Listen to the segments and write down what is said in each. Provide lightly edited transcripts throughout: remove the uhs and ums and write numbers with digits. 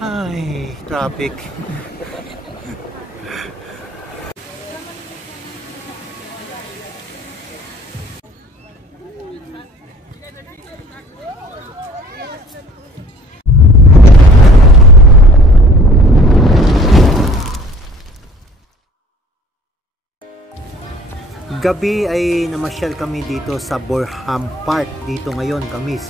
Ay, traffic. Gabi ay namasyal kami dito sa Borham Park. Dito ngayon kami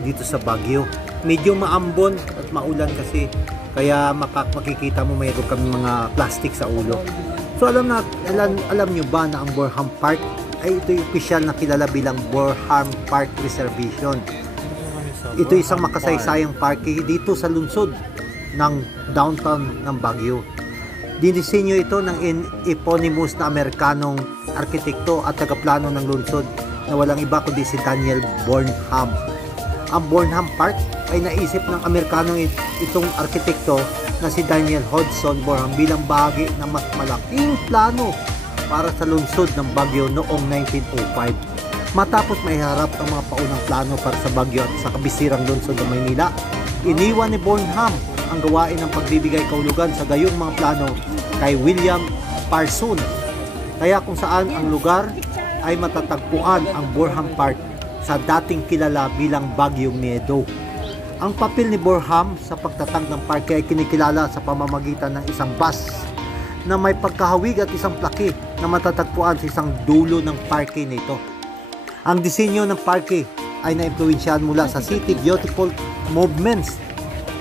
dito sa Baguio. Medyo maambon at maulan kasi, kaya makikita mo mayroon kami mga plastic sa ulo. So alam nyo ba na ang Borham Park ay ito yung opisyal na kilala bilang Borham Park Reservation. Ito isang makasaysayang parke dito sa lungsod ng downtown ng Baguio. Dinisenyo ito ng eponymous na Amerikanong arkitekto at tagaplano ng lungsod na walang iba kundi si Daniel Bornham. Ang Bornham Park ay naisip ng Amerikanong itong arkitekto na si Daniel Hodgson Bornham bilang bahagi ng mas malaking plano para sa lungsod ng Baguio noong 1905. Matapos maiharap ang mga paunang plano para sa Baguio at sa kabisirang lungsod ng Maynila, iniwan ni Bornham ang gawain ng pagbibigay kahulugan sa gayong mga plano kay William Parson. Kaya kung saan ang lugar ay matatagpuan ang Borham Park sa dating kilala bilang Baguio Meadow. Ang papel ni Borham sa pagtatag ng parke ay kinikilala sa pamamagitan ng isang bus na may pagkahawig at isang plaki na matatagpuan sa isang dulo ng parke nito. Ang disenyo ng parke ay naimpluwensyahan mula sa City Beautiful movements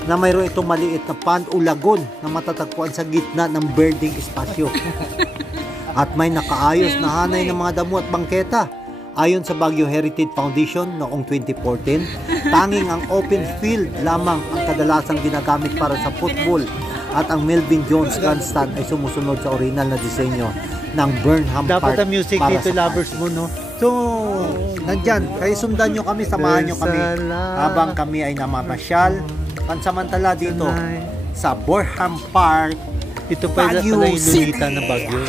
na mayroon itong maliit na pond o lagon na matatagpuan sa gitna ng birding espasyo. At may nakaayos na hanay ng mga damo at bangketa. Ayon sa Baguio Heritage Foundation noong 2014, tanging ang open field lamang ang kadalasang ginagamit para sa football at ang Melvin Jones Grandstand ay sumusunod sa original na disenyo ng Bornham Park. Dapat ang music dito lovers mo, no? So, nandyan, kayo sundan nyo kami, samahan nyo kami habang kami ay namamasyal pansamantala dito sa Borham Park. Ito pa pala yung lunita ng Baguio.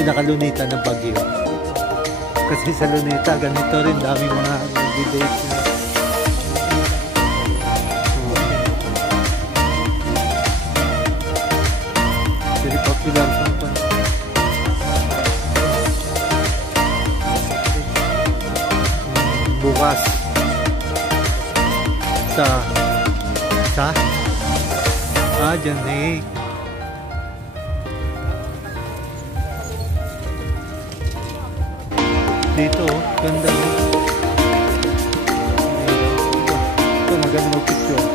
Pinakalunita ng Baguio. Kasi sa lunita, ganito rin, dami mga debate na. Very popular pa. Bukas dyan eh. Dito, ganda mo. Ito, maganda mag-picture.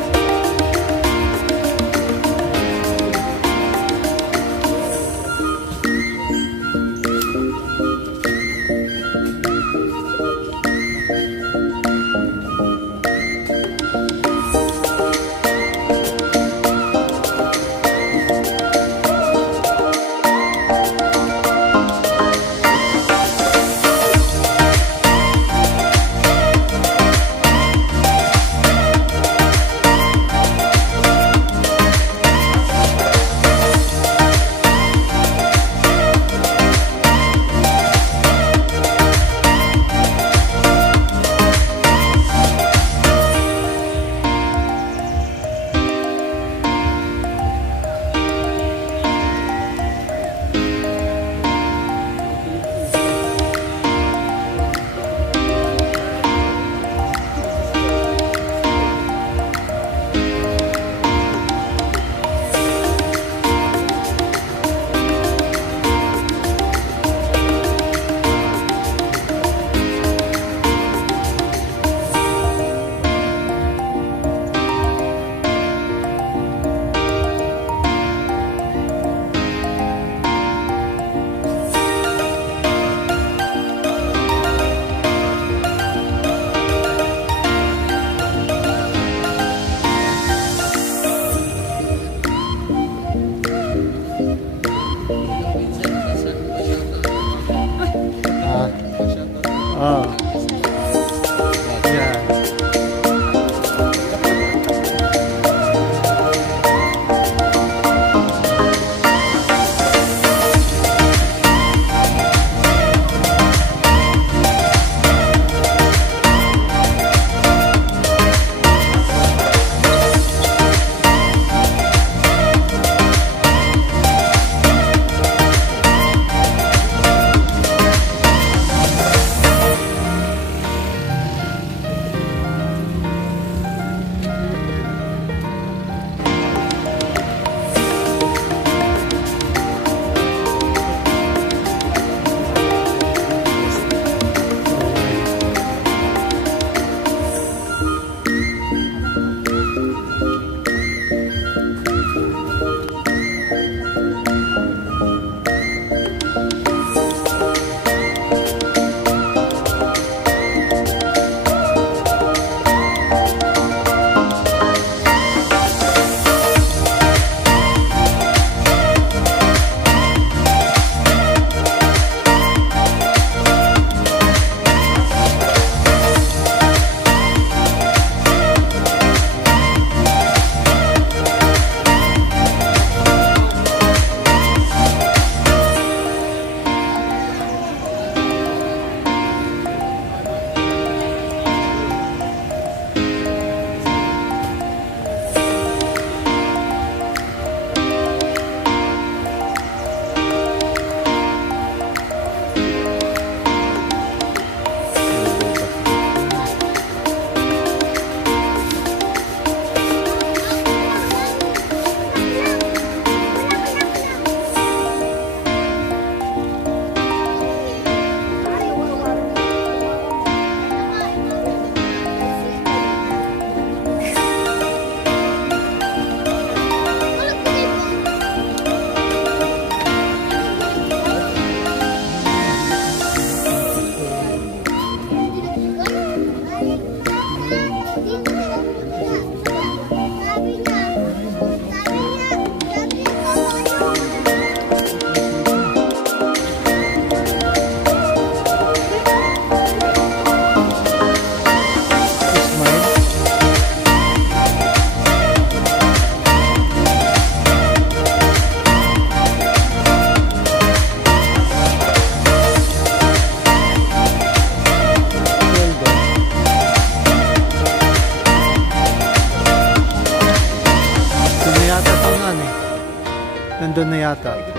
Nandun na yata.